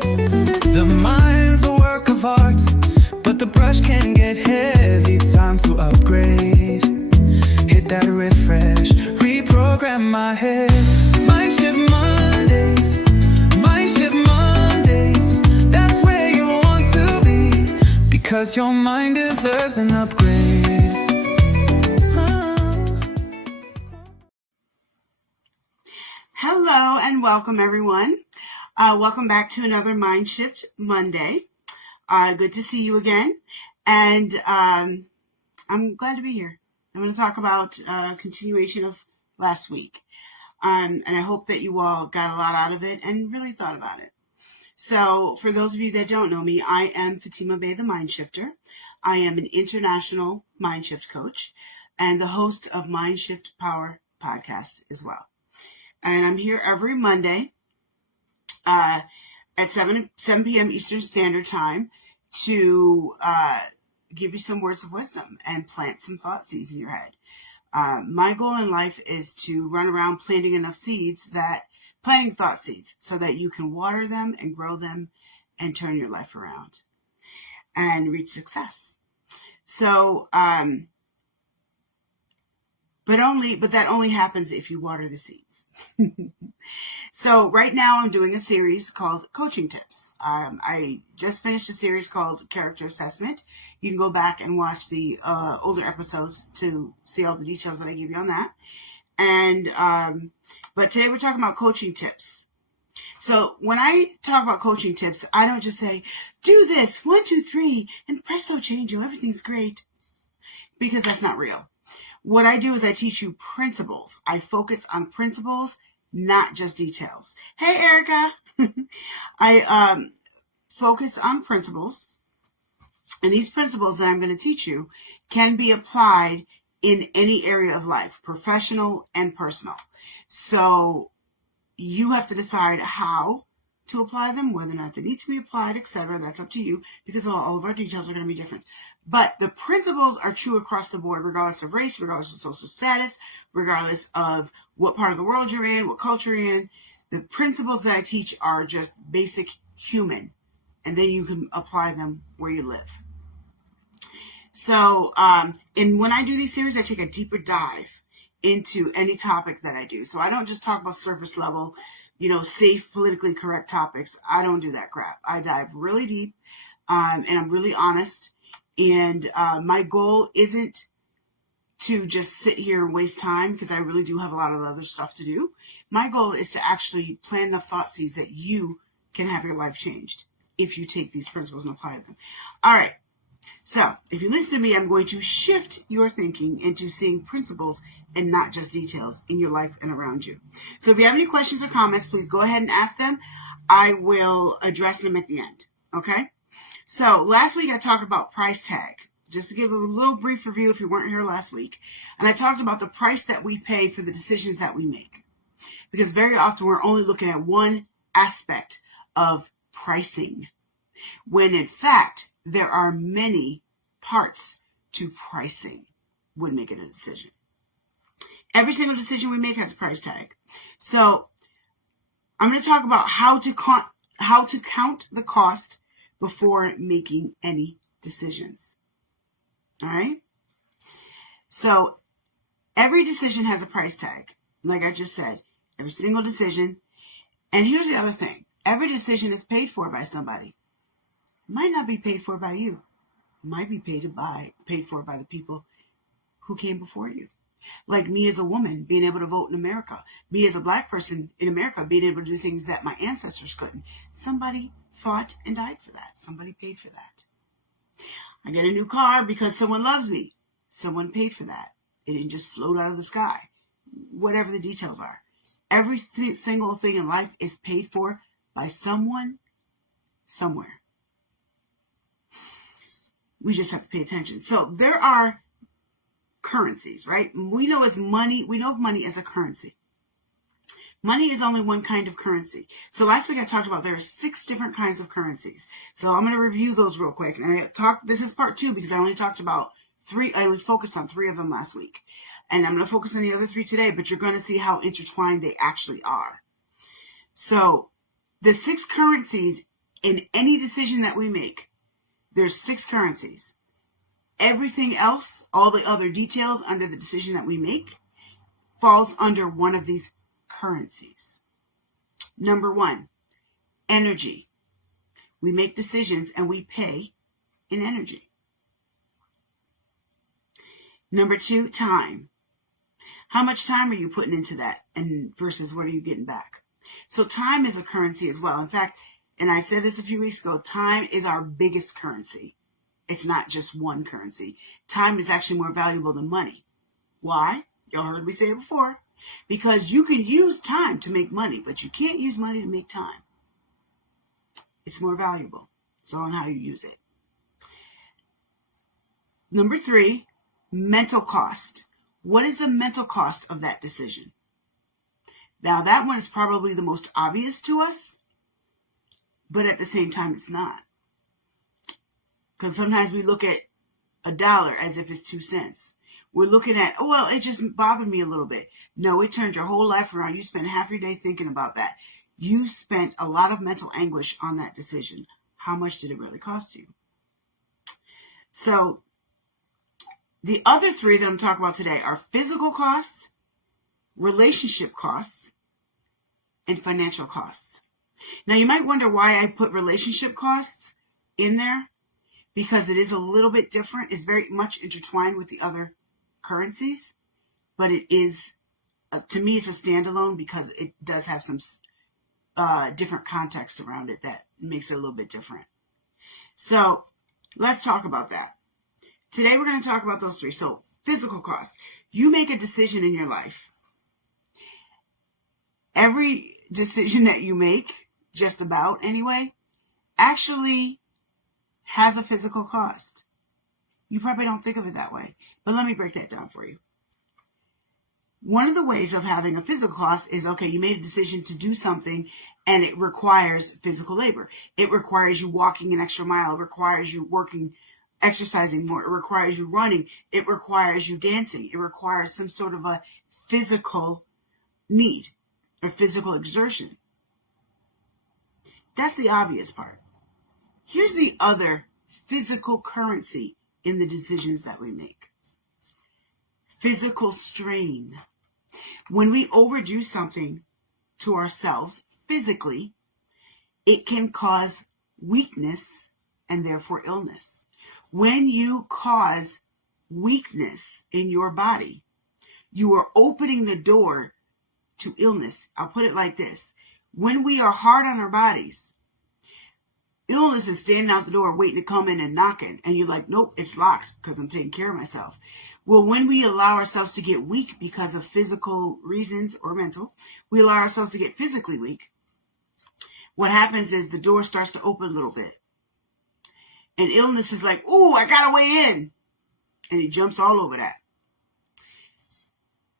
The mind's a work of art, but the brush can get heavy. Time to upgrade. Hit that refresh, reprogram my head. MindShift Mondays, MindShift Mondays. That's where you want to be, because your mind deserves an upgrade. Hello and welcome, everyone. Welcome back to another MindShift Monday. Good to see you again. And I'm glad to be here. I'm going to talk about continuation of last week. And I hope that you all got a lot out of it and really thought about it. So for those of you that don't know me, I am Fatima Bey, the MindShifter. I am an international MindShift coach and the host of MindShift Power podcast as well. And I'm here every Monday at 7 p.m. Eastern Standard Time to give you some words of wisdom and plant some thought seeds in your head. My goal in life is to run around planting thought seeds so that you can water them and grow them and turn your life around and reach success. So, but that only happens if you water the seeds. So right now I'm doing a series called Coaching Tips. I just finished a series called Character Assessment. You can go back and watch the older episodes to see all the details that I gave you on that. And but today we're talking about coaching tips. So when I talk about coaching tips, I don't just say, do this, 1, 2, 3, and presto changeo, everything's great. Because that's not real. What I do is I teach you principles. I focus on principles, not just details. Hey, Erica. I focus on principles. And these principles that I'm going to teach you can be applied in any area of life, professional and personal. So you have to decide how to apply them, whether or not they need to be applied, etc. That's up to you, because all of our details are going to be different. But the principles are true across the board, regardless of race, regardless of social status, regardless of what part of the world you're in, what culture you're in. The principles that I teach are just basic human, and then you can apply them where you live. So, and when I do these series, I take a deeper dive into any topic that I do. So I don't just talk about surface level, safe, politically correct topics. I don't do that crap. I dive really deep, and I'm really honest. And my goal isn't to just sit here and waste time, because I really do have a lot of other stuff to do. My goal is to actually plant enough thought seeds that you can have your life changed if you take these principles and apply them. All right. So if you listen to me, I'm going to shift your thinking into seeing principles and not just details in your life and around you. So if you have any questions or comments, please go ahead and ask them. I will address them at the end. Okay? So last week I talked about price tag. Just to give a little brief review if you weren't here last week. And I talked about the price that we pay for the decisions that we make. Because very often we're only looking at one aspect of pricing, when in fact there are many parts to pricing when making a decision. Every single decision we make has a price tag. So I'm going to talk about how to count the cost before making any decisions. All right? So every decision has a price tag. Like I just said, every single decision. And here's the other thing. Every decision is paid for by somebody. It might not be paid for by you. It might be paid for by the people who came before you. Like me as a woman being able to vote in America. Me as a black person in America being able to do things that my ancestors couldn't. Somebody fought and died for that. Somebody paid for that. I get a new car because someone loves me. Someone paid for that. It didn't just float out of the sky. Whatever the details are. Every single thing in life is paid for by someone, somewhere. We just have to pay attention. So there are currencies, right? We know of money as a currency. Money is only one kind of currency. So last week I talked about there are 6 different kinds of currencies. So I'm going to review those real quick. And this is part 2 because I only talked about 3. I only focused on 3 of them last week. And I'm going to focus on the other 3 today, but you're going to see how intertwined they actually are. So the 6 currencies In any decision that we make, there's 6 currencies. Everything else, all the other details under the decision that we make, falls under one of these currencies. Number 1, energy. We make decisions and we pay in energy. Number 2, time. How much time are you putting into that and versus what are you getting back? So time is a currency as well. In fact, and I said this a few weeks ago, time is our biggest currency. It's not just one currency. Time is actually more valuable than money. Why? Y'all heard me say it before. Because you can use time to make money, but you can't use money to make time. It's more valuable. It's all on how you use it. Number 3, mental cost. What is the mental cost of that decision? Now, that one is probably the most obvious to us, but at the same time, it's not. Because sometimes we look at $1 as if it's 2 cents. We're looking at, oh, well, it just bothered me a little bit. No, it turned your whole life around. You spent half your day thinking about that. You spent a lot of mental anguish on that decision. How much did it really cost you? So the other 3 that I'm talking about today are physical costs, relationship costs, and financial costs. Now, you might wonder why I put relationship costs in there, because it is a little bit different. It's very much intertwined with the other currencies, but it is, to me, it's a standalone because it does have some different context around it that makes it a little bit different. So let's talk about that. Today, we're going to talk about those 3. So physical costs. You make a decision in your life. Every decision that you make, just about anyway, actually has a physical cost. You probably don't think of it that way, but let me break that down for you. One of the ways of having a physical cost is, okay, you made a decision to do something and it requires physical labor. It requires you walking an extra mile. It requires you exercising more. It requires you running. It requires you dancing. It requires some sort of a physical need, a physical exertion. That's the obvious part. Here's the other physical currency in the decisions that we make. Physical strain. When we overdo something to ourselves physically, it can cause weakness and therefore illness. When you cause weakness in your body, you are opening the door to illness. I'll put it like this. When we are hard on our bodies, illness is standing out the door waiting to come in and knocking. And you're like, nope, it's locked because I'm taking care of myself. Well, when we allow ourselves to get weak because of physical reasons or mental, we allow ourselves to get physically weak. What happens is the door starts to open a little bit. And illness is like, oh, I got to weigh in. And it jumps all over that.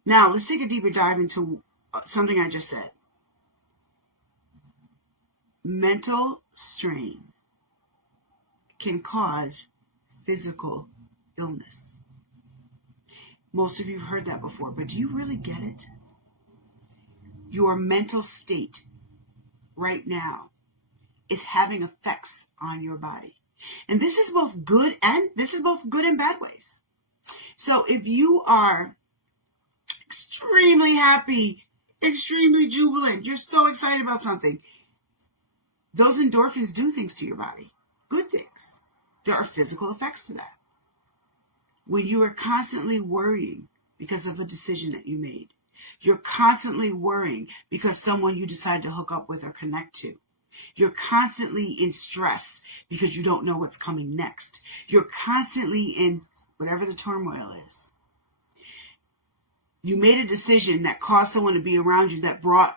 Now, let's take a deeper dive into something I just said. Mental strain can cause physical illness. Most of you have heard that before, but do you really get it? Your mental state right now is having effects on your body. And this is both good and bad ways. So if you are extremely happy, extremely jubilant, you're so excited about something, those endorphins do things to your body, good things. There are physical effects to that. When you are constantly worrying because of a decision that you made, you're constantly worrying because someone you decide to hook up with or connect to. You're constantly in stress because you don't know what's coming next. You're constantly in whatever the turmoil is. You made a decision that caused someone to be around you that brought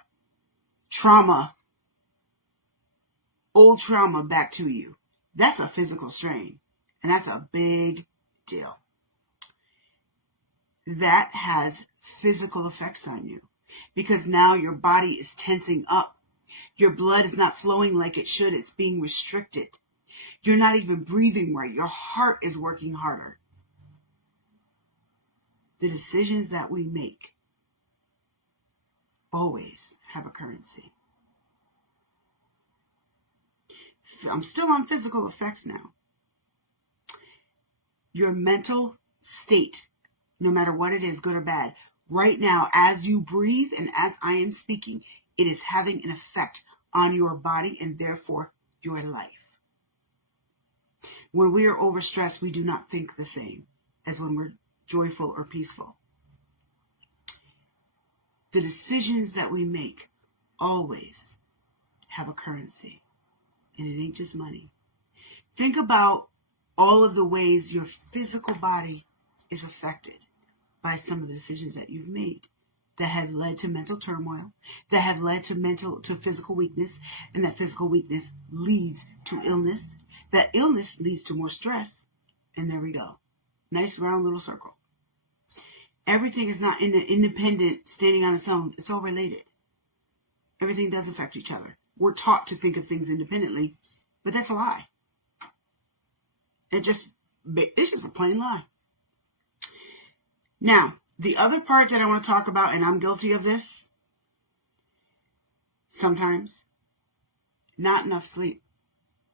trauma, old trauma back to you. That's a physical strain, and that's a big deal. That has physical effects on you because now your body is tensing up. Your blood is not flowing like it should. It's being restricted. You're not even breathing right. Your heart is working harder. The decisions that we make always have a currency. I'm still on physical effects now. Your mental state, no matter what it is, good or bad, right now, as you breathe and as I am speaking, it is having an effect on your body and therefore your life. When we are overstressed, we do not think the same as when we're joyful or peaceful. The decisions that we make always have a currency, and it ain't just money. Think about all of the ways your physical body is affected by some of the decisions that you've made that have led to mental turmoil, that have led to physical weakness, and that physical weakness leads to illness. That illness leads to more stress, and there we go. Nice round little circle. Everything is not independent, standing on its own. It's all related. Everything does affect each other. We're taught to think of things independently, but that's a lie. It's just a plain lie. Now, the other part that I want to talk about, and I'm guilty of this, sometimes, not enough sleep.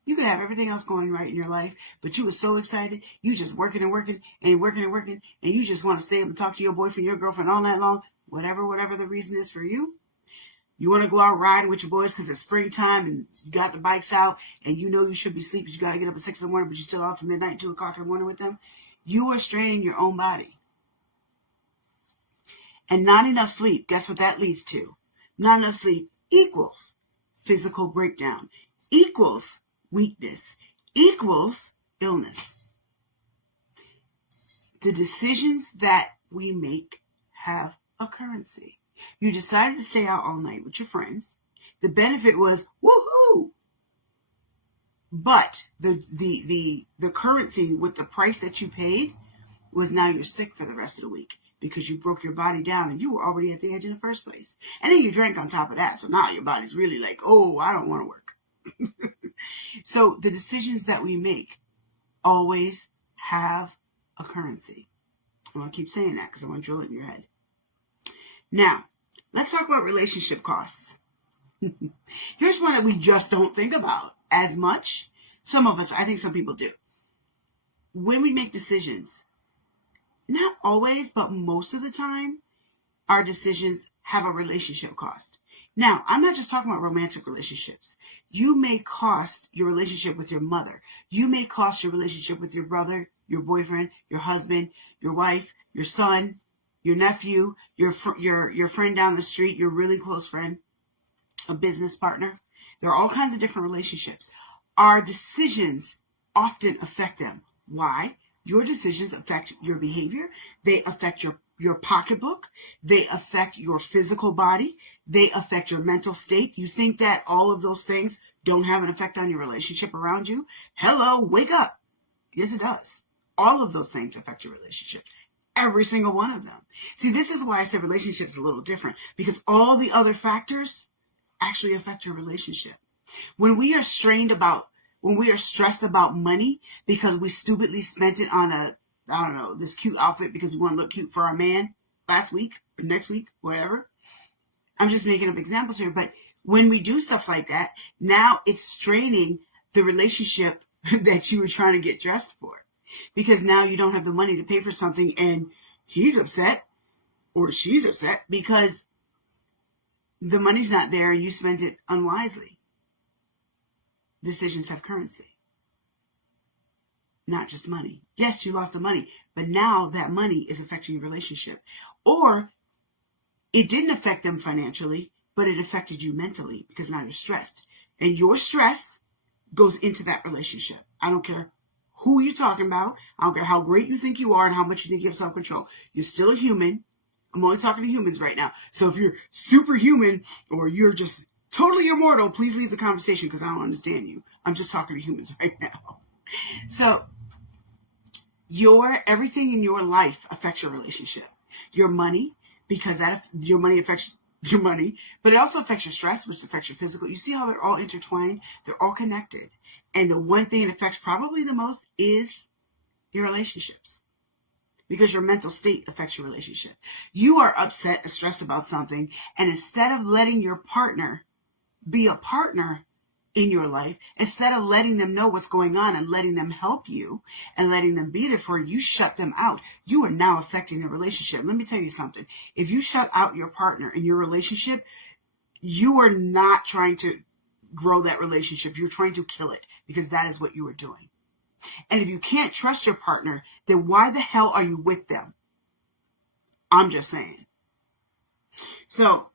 You could have everything else going right in your life, but you were so excited, you just working and working, and you just want to stay up and talk to your boyfriend, your girlfriend all night long, whatever the reason is for you. You want to go out riding with your boys because it's springtime and you got the bikes out and you know you should be sleeping. You got to get up at 6 in the morning, but you're still out to midnight, 2 o'clock in the morning with them. You are straining your own body. And not enough sleep, guess what that leads to? Not enough sleep equals physical breakdown, equals weakness, equals illness. The decisions that we make have a currency. You decided to stay out all night with your friends. The benefit was woohoo. But the currency with the price that you paid was now you're sick for the rest of the week because you broke your body down and you were already at the edge in the first place. And then you drank on top of that. So now your body's really like, oh, I don't want to work. So the decisions that we make always have a currency. I'm going to keep saying that because I want to drill it in your head. Now, let's talk about relationship costs. Here's one that we just don't think about as much. Some of us, I think some people do. When we make decisions, not always, but most of the time, our decisions have a relationship cost. Now, I'm not just talking about romantic relationships. You may cost your relationship with your mother. You may cost your relationship with your brother, your boyfriend, your husband, your wife, your son, your nephew, your friend down the street, your really close friend, a business partner. There are all kinds of different relationships. Our decisions often affect them. Why? Your decisions affect your behavior. They affect your pocketbook. They affect your physical body. They affect your mental state. You think that all of those things don't have an effect on your relationship around you? Hello, wake up. Yes, it does. All of those things affect your relationship. Every single one of them. See, this is why I said relationships a little different, because all the other factors actually affect your relationship. When we are stressed about money because we stupidly spent it on this cute outfit because we want to look cute for our man last week or next week, whatever. I'm just making up examples here, but when we do stuff like that, now it's straining the relationship that you were trying to get dressed for. Because now you don't have the money to pay for something and he's upset or she's upset because the money's not there and you spent it unwisely. Decisions have currency. Not just money. Yes, you lost the money, but now that money is affecting your relationship. Or it didn't affect them financially, but it affected you mentally because now you're stressed. And your stress goes into that relationship. I don't care who you're talking about. I don't care how great you think you are and how much you think you have self-control. You're still a human. I'm only talking to humans right now. So if you're superhuman or you're just totally immortal, please leave the conversation because I don't understand you. I'm just talking to humans right now. So everything in your life affects your relationship. Your money, because your money affects your money, but it also affects your stress, which affects your physical. You see how they're all intertwined? They're all connected. And the one thing it affects probably the most is your relationships. Because your mental state affects your relationship. You are upset and stressed about something, and instead of letting your partner be a partner in your life, instead of letting them know what's going on and letting them help you and letting them be there for you, you shut them out. You are now affecting the relationship. Let me tell you something. If you shut out your partner in your relationship, you are not trying to grow that relationship. You're trying to kill it, because that is what you are doing. And if you can't trust your partner, then why the hell are you with them? I'm just saying. So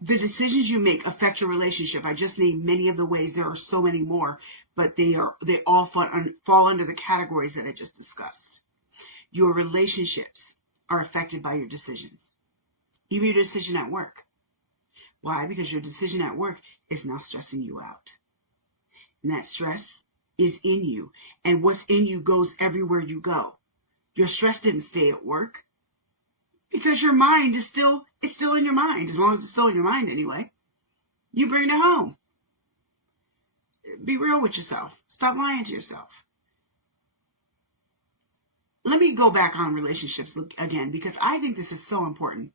the decisions you make affect your relationship. I just named many of the ways. There are so many more, but they all fall under the categories that I just discussed. Your relationships are affected by your decisions. Even your decision at work. Why? Because your decision at work is now stressing you out. And that stress is in you. And what's in you goes everywhere you go. Your stress didn't stay at work, because your mind is still in your mind. As long as it's still in your mind anyway. You bring it home. Be real with yourself. Stop lying to yourself. Let me go back on relationships again, because I think this is so important.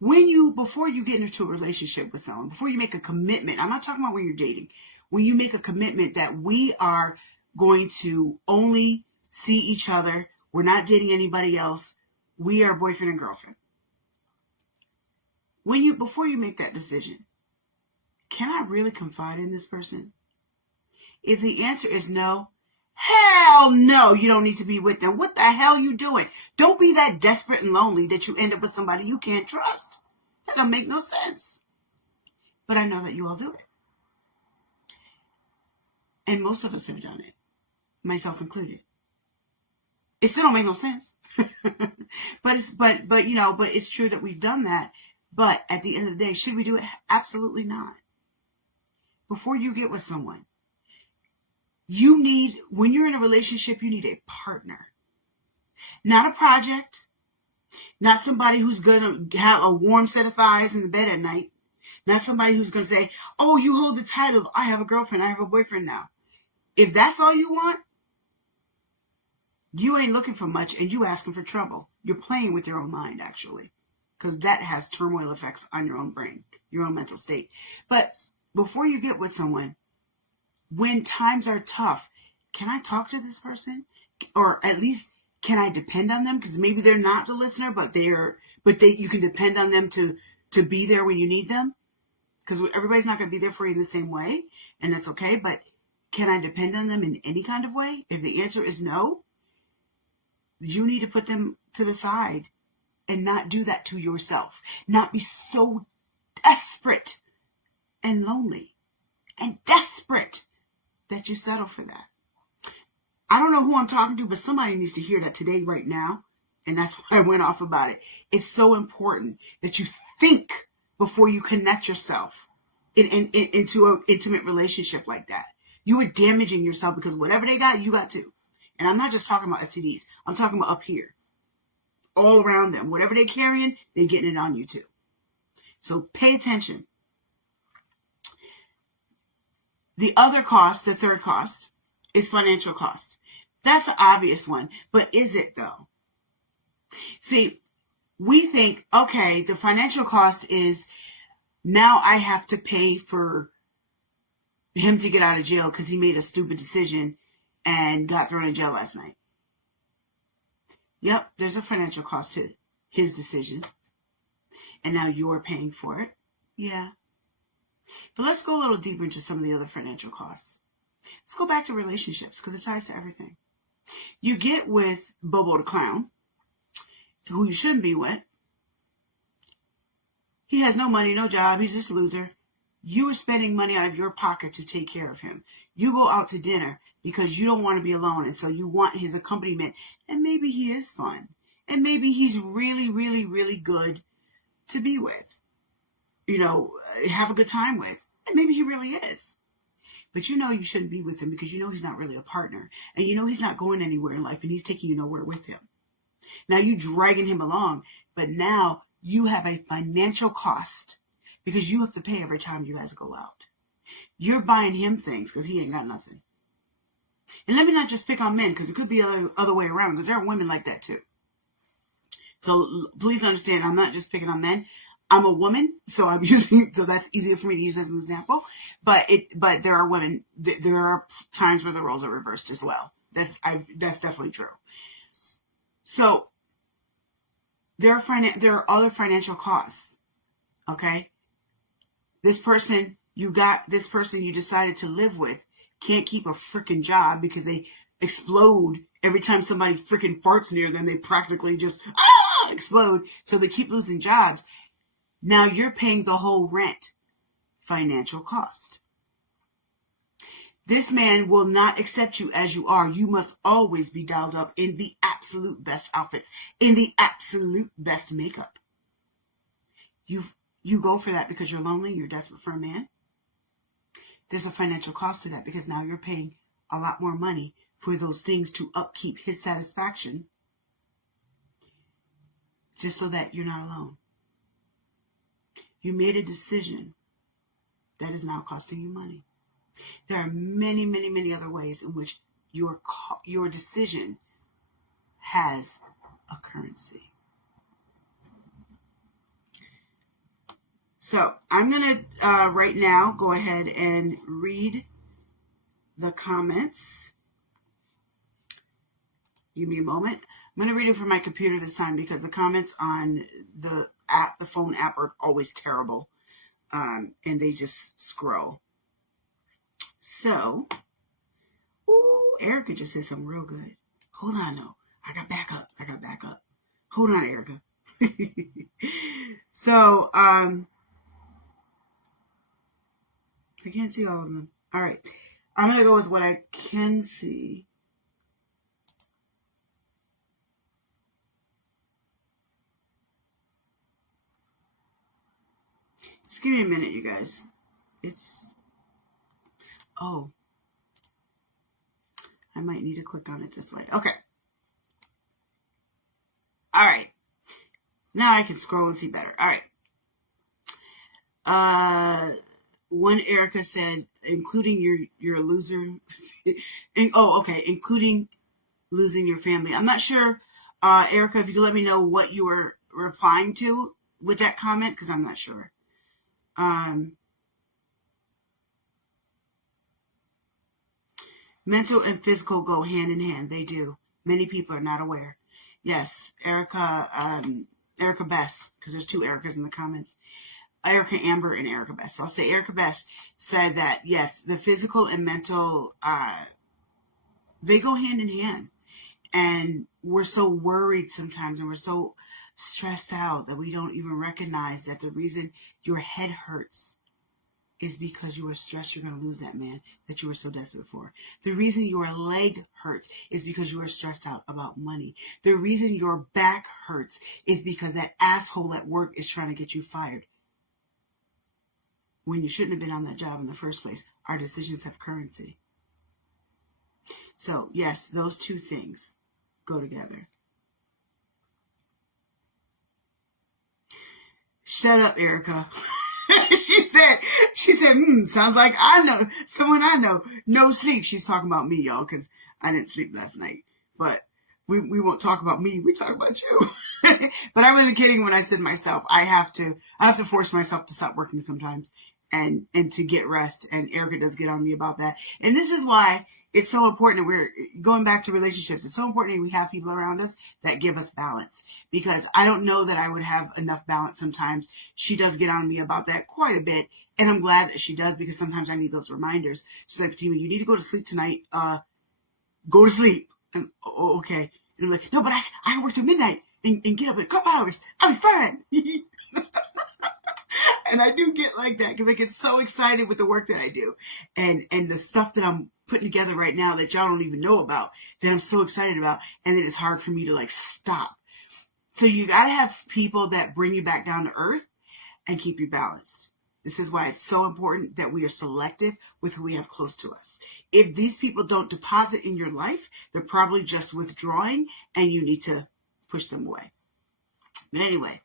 Before you get into a relationship with someone, before you make a commitment, I'm not talking about when you're dating. When you make a commitment that we are going to only see each other, we're not dating anybody else, we are boyfriend and girlfriend. Before you make that decision, can I really confide in this person? If the answer is no, hell no, you don't need to be with them. What the hell are you doing? Don't be that desperate and lonely that you end up with somebody you can't trust. That don't make no sense. But I know that you all do it. And most of us have done it, myself included. It still don't make no sense. but it's true that we've done that. But at the end of the day, should we do it? Absolutely not. Before you get with someone, when you're in a relationship, you need a partner. Not a project. Not somebody who's going to have a warm set of thighs in the bed at night. Not somebody who's going to say, oh, you hold the title, I have a girlfriend, I have a boyfriend now. If that's all you want, you ain't looking for much, and you asking for trouble. You're playing with your own mind, actually, because that has turmoil effects on your own brain, your own mental state. But before you get with someone, when times are tough, can I talk to this person? Or at least, can I depend on them? Because maybe they're not the listener, but you can depend on them to be there when you need them. Because everybody's not going to be there for you in the same way, and that's okay. But can I depend on them in any kind of way? If the answer is no, you need to put them to the side and not do that to yourself. Not be so desperate and lonely and desperate that you settle for that. I don't know who I'm talking to, but somebody needs to hear that today, right now. And that's why I went off about it. It's so important that you think before you connect yourself into an intimate relationship like that. You are damaging yourself, because whatever they got, you got too. And I'm not just talking about STDs. I'm talking about up here. All around them. Whatever they're carrying, they're getting it on you too. So pay attention. The third cost, is financial cost. That's an obvious one. But is it though? See, we think, okay, the financial cost is now I have to pay for him to get out of jail because he made a stupid decision and got thrown in jail last night. Yep, there's a financial cost to his decision. And now you're paying for it. Yeah. But let's go a little deeper into some of the other financial costs. Let's go back to relationships, because it ties to everything. You get with Bobo the Clown, who you shouldn't be with. He has no money, no job. He's just a loser. You are spending money out of your pocket to take care of him. You go out to dinner because you don't want to be alone, and so you want his accompaniment. And maybe he is fun. And maybe he's really, really, really good to be with. Have a good time with. And maybe he really is. But you shouldn't be with him, because he's not really a partner. And he's not going anywhere in life, and he's taking you nowhere with him. Now you dragging him along, but now you have a financial cost, because you have to pay every time you guys go out. You're buying him things because he ain't got nothing. And let me not just pick on men, because it could be the other way around, because there are women like that too. So please understand, I'm not just picking on men. I'm a woman, so I'm using, so that's easier for me to use as an example. But there are women, there are times where the roles are reversed as well. That's definitely true. So there are other financial costs. Okay. This person you decided to live with can't keep a freaking job because they explode every time somebody freaking farts near them. They practically just explode. So they keep losing jobs. Now you're paying the whole rent financial cost. This man will not accept you as you are. You must always be dialed up in the absolute best outfits, in the absolute best makeup. You go for that because you're lonely, you're desperate for a man. There's a financial cost to that because now you're paying a lot more money for those things to upkeep his satisfaction just so that you're not alone. You made a decision that is now costing you money. There are many, many, many other ways in which your decision has a currency. So I'm going to right now go ahead and read the comments. Give me a moment. I'm going to read it from my computer this time because the comments on the phone app are always terrible. And they just scroll. So, Erica just said something real good. Hold on, though. I got back up. Hold on, Erica. So, I can't see all of them. All right. I'm going to go with what I can see. Just give me a minute, you guys. I might need to click on it this way. Okay. All right. Now I can scroll and see better. All right. One Erica said, including you're a loser. Including losing your family. I'm not sure, Erica, if you could let me know what you were replying to with that comment, because I'm not sure. Mental and physical go hand in hand. They do. Many people are not aware. Yes, Erica Bess, because there's two Ericas in the comments. Erica Amber and Erica Bess. So I'll say Erica Bess said that, yes, the physical and mental, they go hand in hand. And we're so worried sometimes and we're so stressed out that we don't even recognize that the reason your head hurts is because you are stressed you're going to lose that man that you were so desperate for. The reason your leg hurts is because you are stressed out about money. The reason your back hurts is because that asshole at work is trying to get you fired when you shouldn't have been on that job in the first place. Our decisions have currency. So, yes, those two things go together. Shut up, Erica. She said, sounds like I know someone I know. No sleep. She's talking about me, y'all, because I didn't sleep last night. But we won't talk about me. We talk about you. But I wasn't kidding when I said myself. I have to force myself to stop working sometimes and to get rest. And Erica does get on me about that. And this is why it's so important that we're going back to relationships. It's so important that we have people around us that give us balance, because I don't know that I would have enough balance sometimes. She does get on me about that quite a bit. And I'm glad that she does, because sometimes I need those reminders. She's like, Fatima, you need to go to sleep tonight. Go to sleep. And, okay. And I'm like, no, but I work till midnight and get up in a couple hours. I'll be fine. And I do get like that because I get so excited with the work that I do and the stuff that I'm putting together right now that y'all don't even know about, that I'm so excited about. And then it's hard for me to like stop. So you got to have people that bring you back down to earth and keep you balanced. This is why it's so important that we are selective with who we have close to us. If these people don't deposit in your life, they're probably just withdrawing and you need to push them away. But anyway,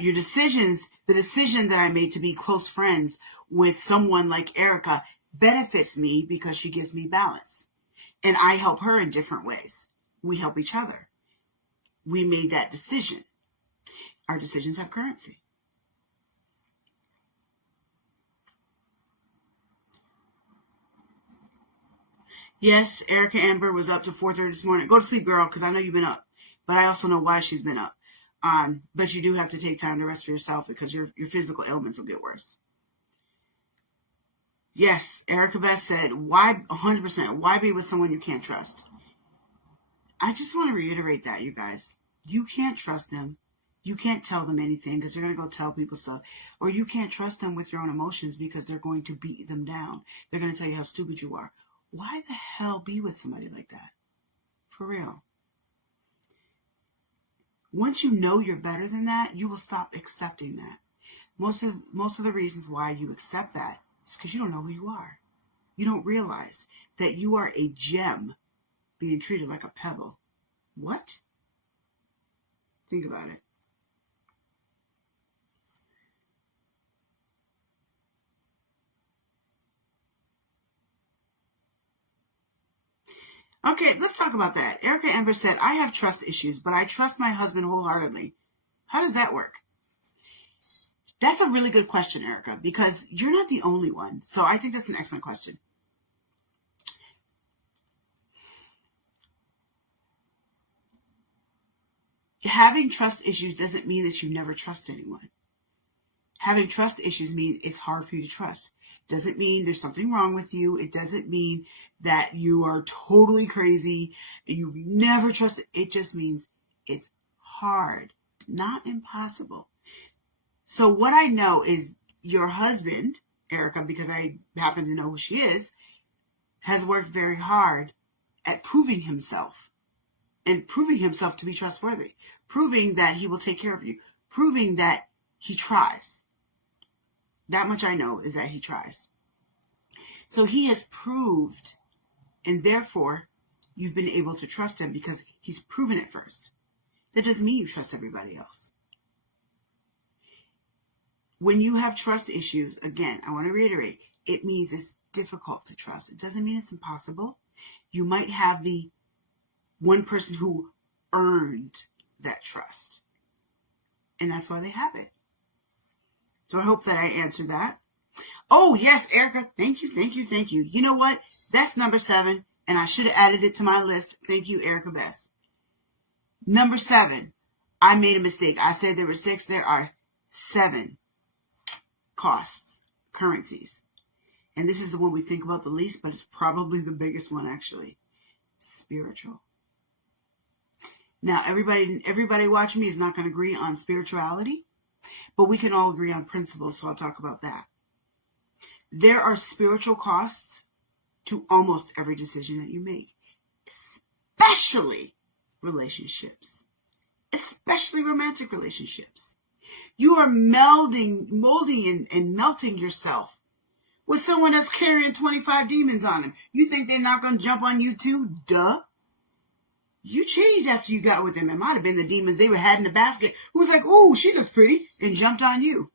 your decisions, the decision that I made to be close friends with someone like Erica benefits me because she gives me balance. And I help her in different ways. We help each other. We made that decision. Our decisions have currency. Yes, Erica Amber was up to 4:30 this morning. Go to sleep, girl, because I know you've been up. But I also know why she's been up. But you do have to take time to rest for yourself because your physical ailments will get worse. Yes, Erica Best said, why 100%, why be with someone you can't trust? I just want to reiterate that, you guys. You can't trust them. You can't tell them anything because they're going to go tell people stuff. Or you can't trust them with your own emotions because they're going to beat them down. They're going to tell you how stupid you are. Why the hell be with somebody like that? For real. Once you know you're better than that, you will stop accepting that. Most of the reasons why you accept that is because you don't know who you are. You don't realize that you are a gem being treated like a pebble. What? Think about it. Okay, let's talk about that. Erica Amber said, I have trust issues, but I trust my husband wholeheartedly. How does that work? That's a really good question, Erica, because you're not the only one. So I think that's an excellent question. Having trust issues doesn't mean that you never trust anyone. Having trust issues means it's hard for you to trust. Doesn't mean there's something wrong with you. It doesn't mean that you are totally crazy and you've never trusted. It just means it's hard, not impossible. So what I know is your husband, Erica, because I happen to know who she is, has worked very hard at proving himself and proving himself to be trustworthy, proving that he will take care of you, proving that he tries. That much I know is that he tries. So he has proved, and therefore you've been able to trust him because he's proven it first. That doesn't mean you trust everybody else. When you have trust issues, again, I want to reiterate, it means it's difficult to trust. It doesn't mean it's impossible. You might have the one person who earned that trust. And that's why they have it. So I hope that I answered that. Oh, yes, Erica. Thank you. You know what? That's number 7. And I should have added it to my list. Thank you, Erica Best. Number 7. I made a mistake. I said there were 6. There are 7 costs, currencies. And this is the one we think about the least, but it's probably the biggest one, actually. Spiritual. Now, everybody watching me is not going to agree on spirituality, but we can all agree on principles, so I'll talk about that. There are spiritual costs to almost every decision that you make, especially relationships, especially romantic relationships. You are molding and melting yourself with someone that's carrying 25 demons on them. You think they're not going to jump on you too? Duh. You changed after you got with them. It might have been the demons they had in the basket who was like, "Oh, she looks pretty," and jumped on you.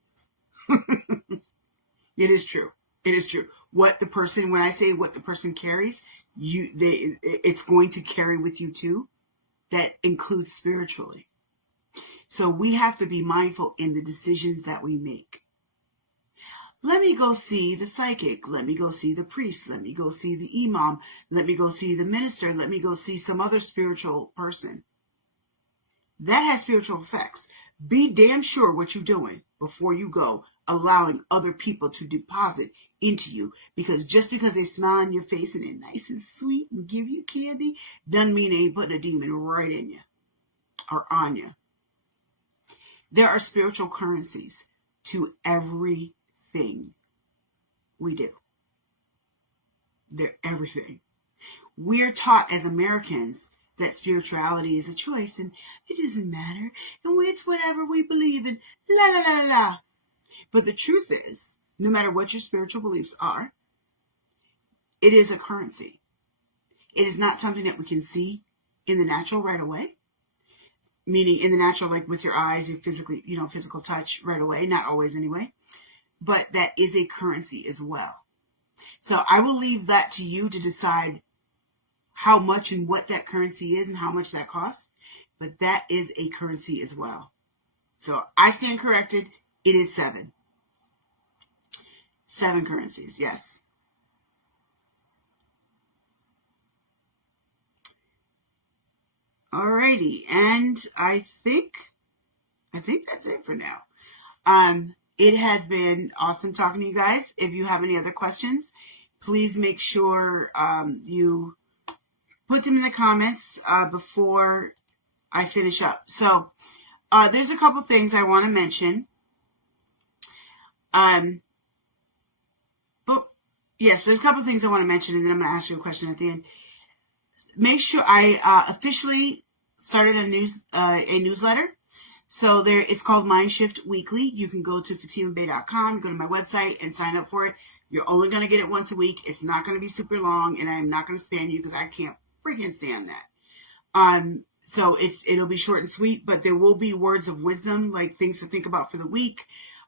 It is true. It is true. When I say what the person carries, it's going to carry with you too. That includes spiritually. So we have to be mindful in the decisions that we make. Let me go see the psychic. Let me go see the priest. Let me go see the imam. Let me go see the minister. Let me go see some other spiritual person. That has spiritual effects. Be damn sure what you're doing before you go allowing other people to deposit into you. Because just because they smile on your face and they're nice and sweet and give you candy, doesn't mean they ain't putting a demon right in you or on you. There are spiritual currencies to everything we do. They're everything. We're taught as Americans that spirituality is a choice and it doesn't matter and it's whatever we believe in, la la la la. But the truth is, no matter what your spiritual beliefs are, it is a currency. It is not something that we can see in the natural right away. Meaning in the natural, like with your eyes, you physically, physical touch right away. Not always anyway. But that is a currency as well. So I will leave that to you to decide how much and what that currency is and how much that costs. But that is a currency as well. So I stand corrected. It is 7. 7 currencies, yes. Alrighty, and I think that's it for now. It has been awesome talking to you guys. If you have any other questions, please make sure you put them in the comments before I finish up. So there's a couple things I want to mention. But yes, there's a couple things I want to mention, and then I'm going to ask you a question at the end. Make sure I officially started a newsletter. So it's called MindShift Weekly. You can go to fatimabey.com, go to my website, and sign up for it. You're only going to get it once a week. It's not going to be super long, and I'm not going to spam you because I can't freaking stand that. So it'll be short and sweet, but there will be words of wisdom, like things to think about for the week.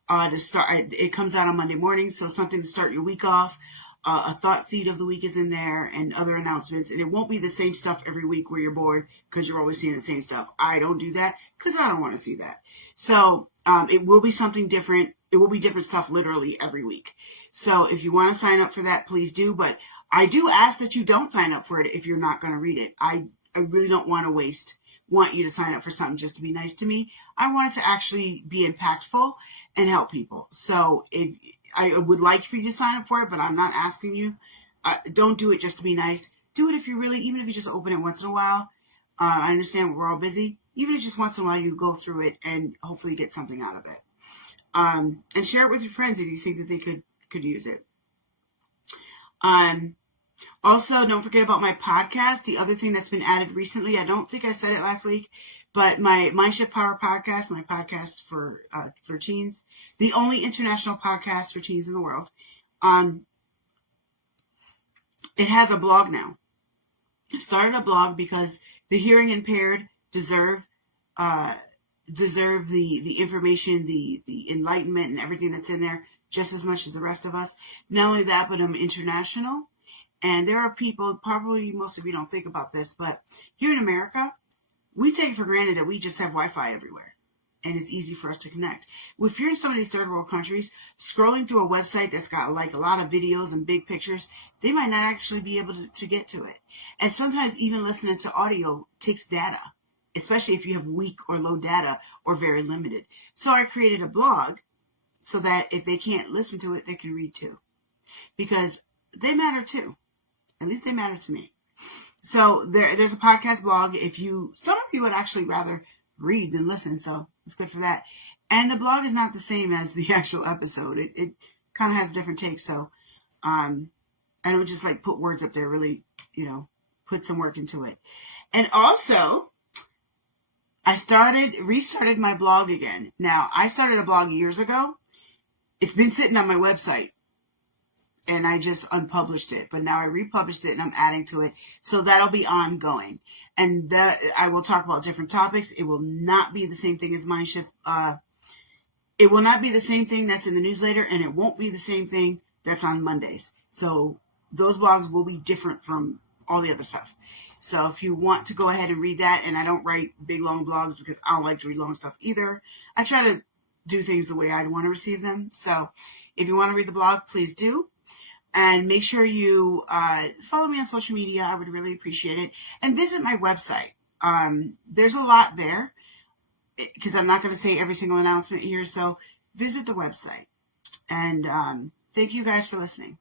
To start, it comes out on Monday morning, so something to start your week off. A thought seed of the week is in there, and other announcements. And it won't be the same stuff every week where you're bored because you're always seeing the same stuff. I don't do that because I don't want to see that. So it will be something different. It will be different stuff literally every week. So if you want to sign up for that, please do. But I do ask that you don't sign up for it if you're not going to read it. I really don't want you to sign up for something just to be nice to me. I want it to actually be impactful and help people. So I would like for you to sign up for it, but I'm not asking you. Don't do it just to be nice. Do it if you really, even if you just open it once in a while. I understand we're all busy. Even if just once in a while you go through it and hopefully get something out of it. And share it with your friends if you think that they could use it. Also, don't forget about my podcast. The other thing that's been added recently, I don't think I said it last week, but my MindShift Power podcast, my podcast for teens, the only international podcast for teens in the world. It has a blog now. I started a blog because the hearing impaired deserve the information, the enlightenment, and everything that's in there just as much as the rest of us. Not only that, but I'm international. And there are people, probably most of you don't think about this, but here in America, we take for granted that we just have Wi-Fi everywhere. And it's easy for us to connect. If you're in some of these third world countries, scrolling through a website that's got like a lot of videos and big pictures, they might not actually be able to get to it. And sometimes even listening to audio takes data, especially if you have weak or low data or very limited. So I created a blog so that if they can't listen to it, they can read too. Because they matter too. At least they matter to me. So there's a podcast blog. Some of you would actually rather read than listen, so it's good for that. And the blog is not the same as the actual episode. It kind of has a different take. So I don't just like put words up there, really, put some work into it. And also, I restarted my blog again. Now, I started a blog years ago. It's been sitting on my website. And I just unpublished it, but now I republished it and I'm adding to it. So that'll be ongoing. And that I will talk about different topics. It will not be the same thing as MindShift. It will not be the same thing that's in the newsletter, and it won't be the same thing that's on Mondays. So those blogs will be different from all the other stuff. So if you want to go ahead and read that, and I don't write big long blogs because I don't like to read long stuff either. I try to do things the way I'd want to receive them. So if you want to read the blog, please do. And make sure you follow me on social media. I would really appreciate it. And visit my website. There's a lot there because I'm not going to say every single announcement here. So visit the website. And thank you guys for listening.